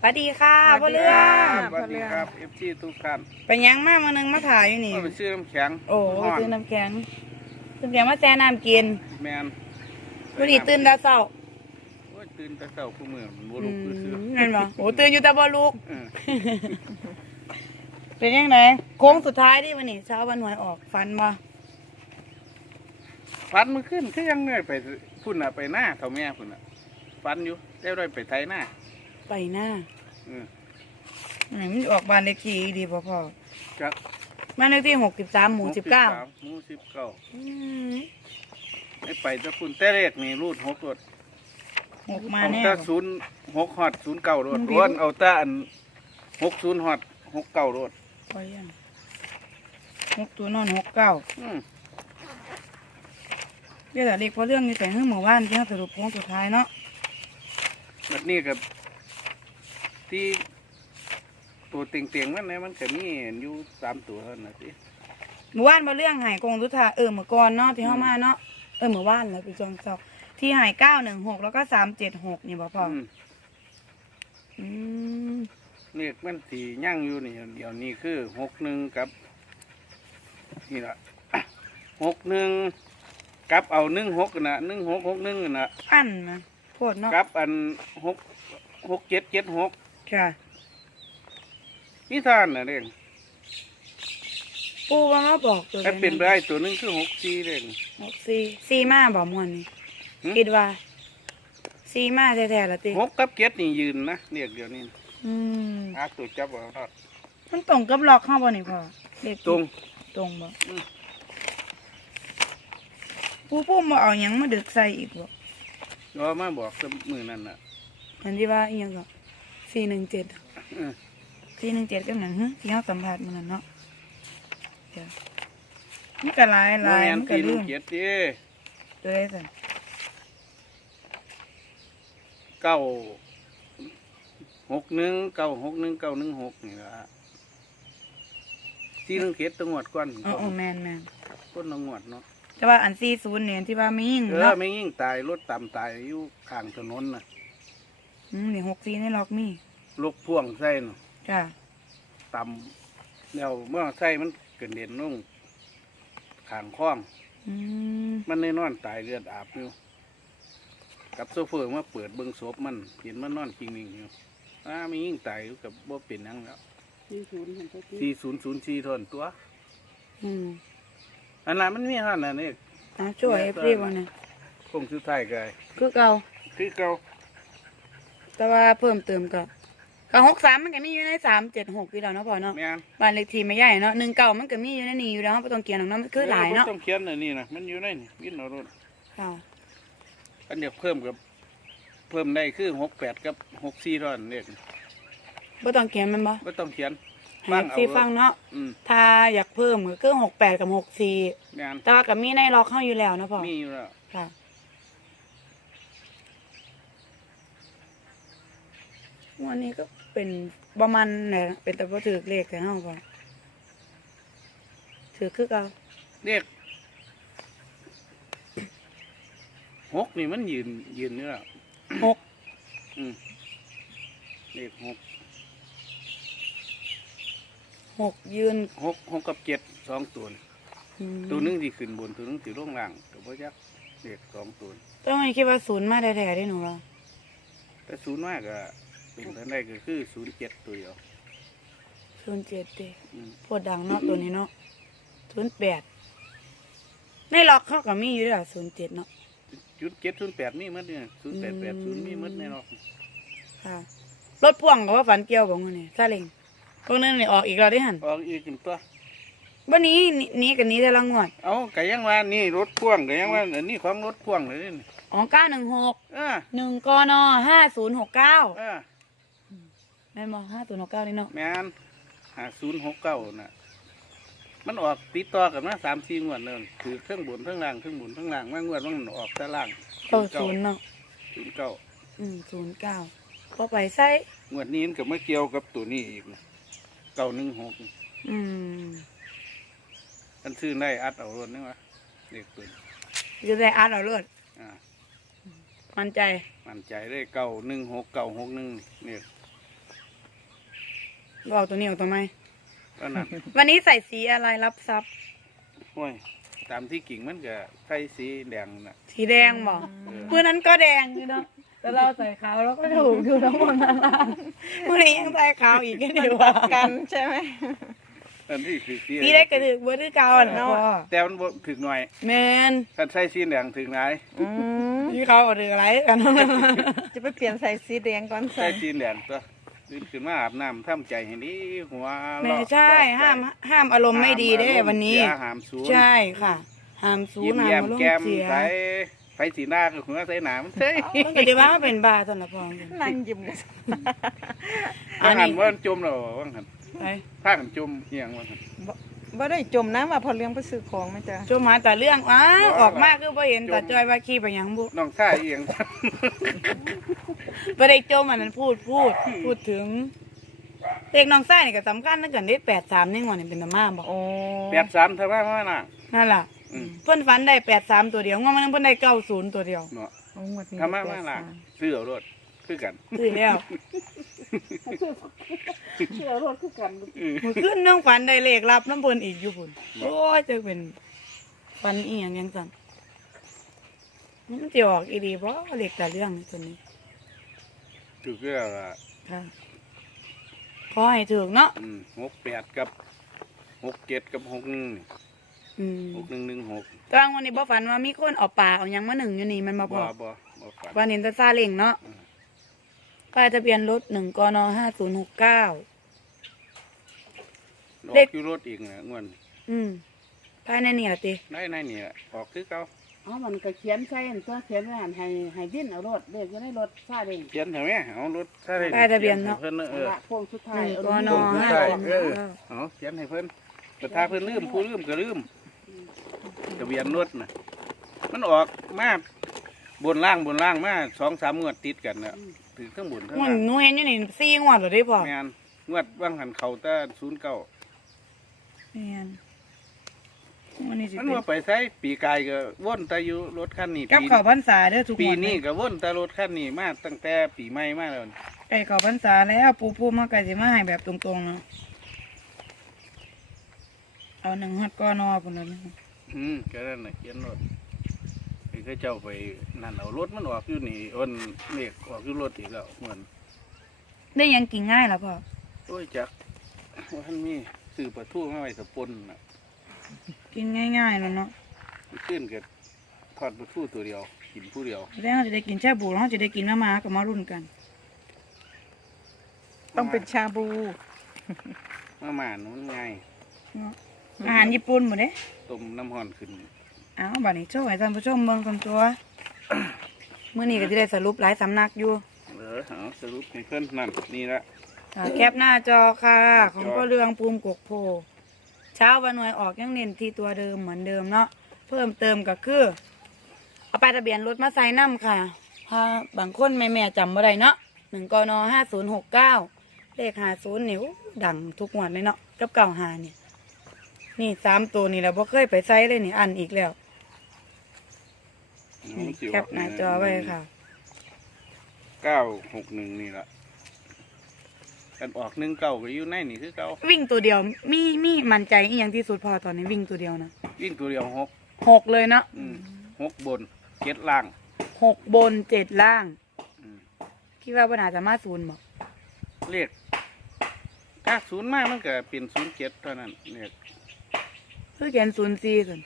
สวัสดีค่ะพ่อเรื่องสวัสดีครับเอฟซีทุกท่านไปยังมามานึงมาถ่ายอยู่นี่ก็ไปซื้อน้ำแข็ง โอ้ไปฮ้อนซื้อน้ำแข็งน้ำแข็งมาแช่น้ำกินแมนวันนี้ตื่นแต่เช้าโอ้ยตื่นแต่เช้าคู่มือมันบ่อืลุกซื้อมนั่นบ่โอ้ตื่นอยู่แต่บ่ลุกๆเออเป็นยังไงโค้งสุดท้ายดิวันนี้เช้าวันหวยออกฟันมาฟันมันขึ้นคือยังเงยไปพุ่นอะไปหน้าเท่าแม่พุ่นอะฟันอยู่ได้ด้วยไปไทยหน้า ไปหน้าเอออืมมันออกบ้านเลขที่ดีบ่พ่อจักบ้านเลขที่หกสิบสามหมู่สิบเก้าหมู่สิบเก้าอืมได้ไปแตะพุ่นแต่เลขนี่รูดหกรถหกมาเอาแน่แต่บ่ศูนย์หกฮอดศูนย์เก้ารถมันดีล้วนเอาแต่อันหกศูนย์ฮอดหกเก้ารถพอยังหกตัวนอนหกเก้าอืมเรียกแต่เด็กเพราะเรื่องนี้แต่เพิ่งเมื่อวานที่เขาสรุปโค้งสุดท้ายเนาะ แบบนี้กับ ที่ตัวเตียงๆมันเนี่ยมันก็มีอยู่สามตัวเท่านั้นนะสิเมื่อวานมาเรื่องหายโค้งสุดท้ายเออเมื่อก่อนเนาะที่เข้ามาเนาะเออเมื่อวานแล้วไปจองเจ้าที่หายเก้าหนึ่งหกแล้วก็สามเจ็ดหกนี่บ่พออืมอืมเลขมันสีย่างอยู่นี่เดี๋ยวนี้คือหกหนึ่งกับ นี่ละหกหนึ่งกับเอาหนึ่งหกนะหนึ่งหกหกหนึ่งนะอันมาโพดเนาะกับอันหกหกเจ็ดเจ็ดหก ค่ะ นี่ท่านนะเด้งปูว่ามาบอกตัวถ้าเป็นไปได้ตัวหนึงคือหกสี่เด้ง หกสี่สี่มาบอกมวนนี่หืม คิดว่าสี่มาแท้ๆละติหกกับเจ็ดนี่ยืนนะเรียกเดี๋ยวนี้อืมอาตัวจับเอาทอดมันตรงกับล็อกเข้าบ่นี่พ่อเลขตรง ตรงบ่อืม ปูปูมาเอาหยังมาดึกใส่อีกบ่รอมาบอกสมือนั่นน่ะอันที่ว่าอีหยังก็ สี่หนึ่งเจ็ดเออสี่หนึ่งเจ็ดกับหนังฮึที่เขาสัมผัสมันนั่นเนาะเดี๋ยวมันก็หลายหโมลายแมนมันก็ตีลืลูกมเกียรติตัวได้สั่นเก้าหกหนึ่งเก้าหกหนึ่งเก้าหนึ่งหกนี่ละที่ลูกเกียรติต้องงวดก่อนอ๋ออ๋อแมนแมนต้นต้องงวดเนาะแต่ว่าอันสี่ศูนย์เนี่ยที่ว่ามียิ่งเออเนาะไม่ยิ่งตายรถต่ำตายอยู่ข้างถนนน่ะอืมนี่หกสี่ในล็อกมี ลูกพ่วงใส่น่ะจ้ะต่ำแล้วเมื่อใส่มันเกิดเด่นลงข้างคล้อง อืม มันได้นอนตายเลือดอาบอยู่กับโซเฟอร์มาเปิดเบิ้งศพมันเห็นมันนอนจริงๆอยู่อ้าไม่ยิ่งตายอยู่กับบ่เป็นหยังแล้วสี่ศูนย์เห็นตัวที่สี่ศูนย์ศูนย์สี่ทนตัว อืมอันนั้นมันมีเท่านั้นนี่อะช่วยเอฟซีวันนี้คงสุดท้ายก็คือเก่าคือเก่าแต่ว่าเพิ่มเติมก็ ก็หกสามมันก็มีอยู่ในสามเจ็ดหกอยู่แล้วเนาะพ่อเนาะแม่นบ้านเลขที่ไม่ใหญ่เนาะหนึ่งเก่ามันก็มีอยู่ในนี้อยู่แล้วไม่ต้องเกียนหรอกเนาะมันคือหลายเนาะบ่ต้องเขียนอันนี้นะมันอยู่ในนี่วินเอารถค่ะอันเดียวเพิ่มกับเพิ่มได้คือหกแปดกับหกสี่เท่านั้นเองไม่ต้องเขียนมันบ่ไม่ต้องเขียนให้เอฟซีฟังเนาะอืมถ้าอยากเพิ่มก็คือหกแปดกับหกสี่แม่นแต่ว่ากับมีในล็อกเข้าอยู่แล้วเนาะพ่อมีอยู่แล้วค่ะ วันนี้ก็เป็นประมาณเนี่ยเป็นแต่ว่าถือเลขแต่เฮาพ่อถือคือเก่าเรียกหกนี่มันยืนยืนอยู่แล้วหกอืมเลขหกหกยืนหกหกกับเจ็ดสองตัวนี่อืมตัวหนึงที่ขึ้นบนตัวหนึงที่ลงล่างตัวพ่อยักษ์เลขสองตัวนี่ต้องให้คิดว่าศูนย์มาแท้ๆได้หนูว่าแต่ศูนย์มากก็ เป็นไปได้ก็คือศูนย์เจ็ดตัวเดียวศูนย์เจ็ดเด้อืมโพดดังเนาะตัวนี้เนาะศูนย์แปดในล็อกเขาก็มีอยู่แล้วศูนย์เจ็ดเนาะศูนย์เจ็ดศูนย์แปดมีหมัดเนี่ยศูนย์แปดแปดศูนย์มีหมัดแน่นอนค่ะ รถพ่วงก็ว่าฝันเกี่ยวกับมันนี่ซาเล้งพวกนั้นนี่ออกอีกแล้วได้หันออกอีกตัว วันนี้หนีหนี้กันนี้แต่ละงวดเอาไก่ยังว่านี่รถพ่วงไก่ยังว่าอันนี้ของรถพ่วงเลยนี่อ๋อเก้าหนึ่งหกเออหนึ่งกนห้าศูนย์หกเก้าเออแม่นบอกห้าศูนย์หกเก้านี่เนาะแมนหาศูนย์หกเก้าน่ะ มันออกติดต่อกันมาสามสี่งวดเลยคือเครื่องบนเครื่องล่างเครื่องบนเครื่องล่างมางวดมันออกแต่ล่างเก้าศูนย์เนาะศูนย์เก้าอืมศูนย์เก้าพอไปใส่งวดนี้มันก็ไม่เกี่ยวกับตัวนี้อีกนะเก้าหนึ่งหกอืมมันซื้อได้อัดเอารถนี่วะเด็กปืนจะได้อาร์ตเอาเลือดอ่า มั่นใจ มั่นใจได้เก้าหนึ่งหกเก้าหกหนึ่งเนี่ย บอกตัวนี้ออกตัวไหมก็นั่นวันนี้ใส่สีอะไรรับทรัพย์ห้วยตามที่กิ่งมันก็ใส่สีแดงน่ะสีแดงบอกเออเมื่อนั้นก็แดงอยู่เนาะแต่เราใส่ขาวแล้วก็ถูกอยู่ทั้งหมดนั่นล่ะเมื่อนี้ยังใส่ขาวอีกก็ดีว่ากันใช่ไหมอันที่คือสีสีได้กระถึกเบอร์ที่เก่าอะเนาะแต่มันบ่ถึกหน่อยแมนถ้าใส่สีแดงถึกหลายอืมที่เขาเอาถืออะไรกัน จะไปเปลี่ยนใส่สีแดงก่อนใส่ใส่สีแดงตัว ตื่นขึ้นมาอาบน้ำทำใจให้ดีหัวไม่ใช่ห้ามห้ามอารมณ์ไม่ดีเด้วันนี้ ห้ามสูญใช่ค่ะ ห้ามสูยิ้นมห้าแย้มมอารมแก้มณ์เสียใส่ไฟสีหน้ากับหัวใส่หนามเฮ้ยมันก็จะว่ามันเป็นบาสนละพองกันนั่งยิ้มกันอัว่านนี้หันว่าจมเราว่าหันไปผ้ากันจมเฮียงว่าหัน บ่ได้จมน้ำว่าพอเลี้ยงไปซื้อของไหมจ๊ะจมหาแต่เรื่องอ้าวออกมาคือพอเห็นจมแต่จอยว่าขี้ไปหยังบุน้องชายเอียงไม่ได้จมอันนั้นพูดพูดพูดถึงเด็กน้องไส้นี่ก็สำคัญนั่นกันได้แปดสามนี่งอนนี่เป็นตามาบอกโอ้แปดสามเท่าไหร่มาน่ะนั่นล่ะอืมเพื่อนฝันได้แปดสามตัวเดียวงวดมันเพื่อนได้เก้าศูนย์ตัวเดียวเนาะโอ้งวดนี้ทำมามาน่ะซื้อเอารถคือกันซื้อแล้ว เชื่อรถคือกันมือขึ้นน้องฝันได้เลขรับน้ำเพิ่นอีกอยู่พุ่นโอ้ยจะเป็นฝันอีหยังยังสั่นมันจะออกอีดีเพราะเลขแต่เรื่องตัวนี้ถูกแล้วล่ะค่ะขอให้ถูกเนาะอืมหกแปดกับหกเจ็ดกับหกหนึ่งอืมหกหนึ่งหนึ่งหกกลางวันนี้บ่ฝันว่ามีคนเอาปลาเอาหยังมาหนึ่งอยู่นี่มันมาบบ่อกบ่บ่ฝันว่าเห็นแตาซาเล่งเนาะ อืม ป้ายทะเบียนรถหนึ่งกนห้าศูนย์หกเก้าอเด็อกกอยู่รถอีกนะงวนอืมภายในนี่ละติได้ในนี่แหละออกคือเก่าอ๋อมันก็เขียนใส่อันตัวเขียนไว้หันให้ให้วิ่นเอารถเด็กจะได้รถซาเด้งเขียนเห็นไหมเอารถใช่ป้ายทะเบียนเนาะ เพิ่นเออละพวงสุดหท้ายนึ่งเอากรถนใช่ห้าศูนย์หเอกอเก้า เอาเขียนให้เพิ่นแต่ถ้าเพิ่นลืมผู้ลืมก็ลืมทะเบียนรถน่ะมันออกมาบนล่างบนล่างมาสองสามงวดติดกันน่ะ ถือข้างบนข้างมัล่านงหนูเห็นอยู่นี่สี่งวดเหรอได้พอแมนงวดว่างหันเขาแตาศูนย์เก้าแม่นวันนี้สิมันเป็นว่าไปใช้ปีกายก็ว่นแต่อยู่รถคันนี้กับปีเขาพรรษาเด้อทุกปีงวดนี้ก็ว่นแต่รถคันนี้มาตั้งแต่ปีใหม่มาแล้วไก่เขาพรรษาแล้วปูปูมาไก่สิมาให้แบบตรงๆเนาะเอาหนึ่งฮอดกนอพุ่นละนี่อืมก็นั่นน่ะเขียนรถไอ้ ก็เจ้าไปนั่นเอารถมันออกอยู่นี่อ้นเมฆออกอยู่รถอีกแล้วเหมือนได้หยังกินง่ายแล้วพ่อโอ้ยจักว่าท่านมีสื่อประทูมาไว้สปนน่ะกินง่ายๆแล้วเนาะขึ้นกับทอดประทูตัวเดียวกินผู้เดียวแล้วเราจะได้กินแช่บูแล้วเราจะได้กินมามากับมารุ่นกัน ต้องเป็นชาบูมาหมานมันง่ายเนาะอาหารญี่ปุ่นหมดเด้ ต้มน้ำห่อนขึ้น อ้าวบัดนี้โชว์ให้ท่านผู้ชมเบิ่งกันตัวมื้อนี้ก็จะได้สรุปหลายสำนักอยู่เออเอาสรุปให้เพื่อนนั่นนี่ละอ่าแคปหน้าจอค่ะ ของพ่อเรืองภูมิกกโพ เช้าวันหน่วยออกยังเน้นที่ตัวเดิมเหมือนเดิมเนาะเพิ่มเติมก็คือเอาไปายทะเบียนรถมาใส่น้ำค่ะถ้าบางคนแม่แม่ๆจำบ่ได้เนาะหนึ่งกนห้าศูนย์หกเก้าเลขห้าศูนย์นี่โอ้ดังทุกงวันเลยเนาะกับเก่าหาเนี่ย นี่สามตัวนี่แหละบ่เคยไปใส่เลยนี่อันอีกแล้วนี่ แคปหน้าจอไว้ค่ะเก้าหกหนึ่งนี่ละกันออกหนึ่งเก้าก็อยู่ในนี่คือเก้าวิ่งตัวเดียว มีมีมั่นใจอีกอย่างที่สุดพอตอนนี้วิ่งตัวเดียวนะวิ่งตัวเดียวหกหกเลยเนาะอืมหกบนเจ็ดล่างหกบนเจ็ดล่างอืมคิดว่าปัญหาจะมาศูนย์บอกเลขถ้าศูนย์มากมันก็เป็นศูนย์เจ็ดเท่านั้นเลขคือเขียนศูนย์สี่ส่วน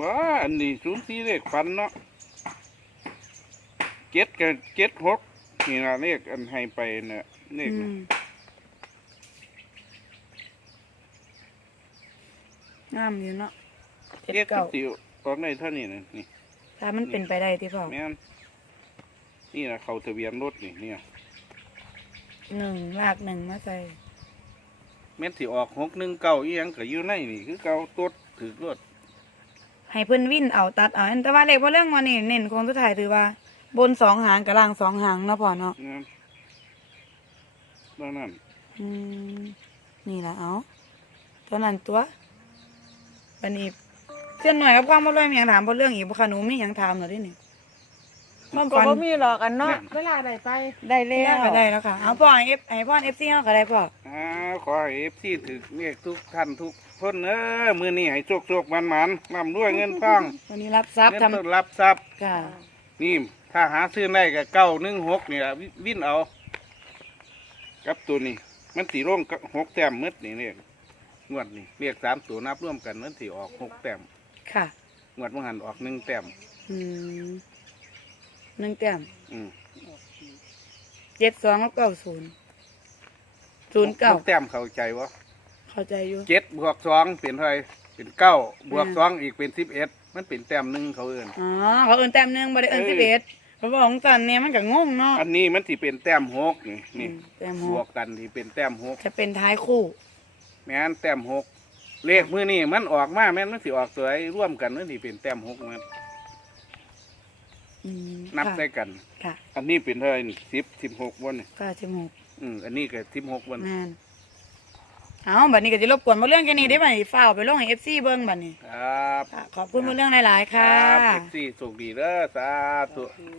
บ่อันนี้ศูนย์สี่เลขฟันเนาะเจ็ดกับเจ็ดหกนี่ละเลขอันให้ไปเนี่ยเลขอืน่ะมงามอยู่เนาะเจ็ดเจ็ดเก้าสิวออกได้เท่านี้นะนี่ ถ้ามันเป็นไปได้ที่พ่อแม่นนี่นะเขาทะเบียนรถนี่เนี่ยหนึ่งลากหนึ่งมาใส่แม่นสิออกหกหนึ่งเก้าอีหยังก็อยู่ในนี่ คือเก้าตัวถือรถ ให้เพิ่นวิ่นเอาตัดเอาแต่ว่าเลขพอเรื่องวันนี้เน้นคงสุดท้ายถือว่า บนสองหางกับล่างสองหางเนาะพ่อเนาะนะดังนั้นอืมนี่ละเอาตัวนั้นตัววันนี้เส้นหน่อยกับความบ่รวยมีหยังถามบ่เรื่องอีกบ่ค่ะหนูมีหยังถามหน่อยดินี่บ่ก็ฝันบ่มีหรอกอันเนาะเวลาใดไปได้แล้แล้ววก็ได้แล้วค่ะเอาพ่อให้เอฟให้พ่อเอฟซีเฮาก็ได้พ่ออ่าขอให้เอฟซีถึกเรียกทุกท่านทุกค นเออมือนี้ให้โชคโชคมันมันๆร่ำรวยเงินทองวันนี้รับทรัพย์เงินทำต้นรับทรัพย์ค่ะนี่ถ้าหาซื้อได้ก็เก้าหนึ่งหกนี่ล่ะวิวินเอากับตัวนี้ มันสีร่งกับหกแต้มหมืดนี่เนี่ยงวดนี่เรียกสามตัวนับร่วมกันมันสีออกหกแต้มค่ะงวดมันหันออกหนึ่งแต้มอืมหนึ่งแต้มอืมเจ็ดสองแล้วเก้าศูนย์ศูนย์เก้าหแต้มเข้าใจวะ เข้าใจอยู่เจ็ดบวกสองเป็นเท่าไหรเป็นเก้าบวกอืมสองอีกเป็นสิบเอ็ดมันเป็นแต้มหนึ่งเขาเอินอ๋อเขาเอินแต้มหนึ่งบ่ได้เอินเออ สิบเอ็ดเพราะว่าของสันเนี่ยมันก็งงเนาะ อันนี้มันสิเป็นแต้มหกนี่นี่อืมแต้มหบวกกกันที่เป็นแต้มหกจะเป็นท้ายคู่แม้นแต้มหกเลขมือนี่มันออกมาแม้นมันสิออกตัวไอ้ร่วมกันมันสิเป็นแต้มหกมันอืมนับค่ะใส่กัน ค่ะอันนี้เป็นเท่าไหร่สิบสิบหกวันนี่เก้าสิบหกอืมอันนี้ก็สิบหกวัน แม่น เอาบัดนี้ก็จะรบกวนมาเรื่องแค่นี้ได้ไหมฝ้าวไปลงให้เอฟซีเบิ้งบัดนี้ครับค่ะขอบคุณมาเรื่องหลาย ๆ ค่ะ ครับเอฟซีสุขดีเด้อสาธุ คือ